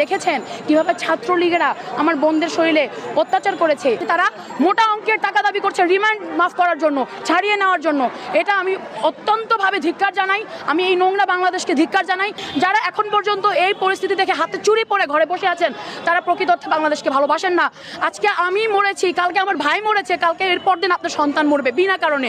দেখেছেন কিভাবে ছাত্রলীগেরা আমার বোনদের শরীরে অত্যাচার করেছে। তারা মোটা অঙ্কের টাকা দাবি করছে রিমান্ড মাফ করার জন্য, ছাড়িয়ে নেওয়ার জন্য। এটা আমি অত্যন্তভাবে ধিক্কার জানাই। আমি এই নোংরা বাংলাদেশকে ধিক্কার জানাই। যারা এখন পর্যন্ত এই পরিস্থিতি দেখে হাতে চুরি পরে ঘরে বসে আছেন, তারা প্রকৃত অর্থে বাংলাদেশকে ভালোবাসেন না। আজকে আমি মরেছি, কালকে আমার ভাই মরেছে, কালকে এরপর দিন আপনার সন্তান মরবে বিনা কারণে।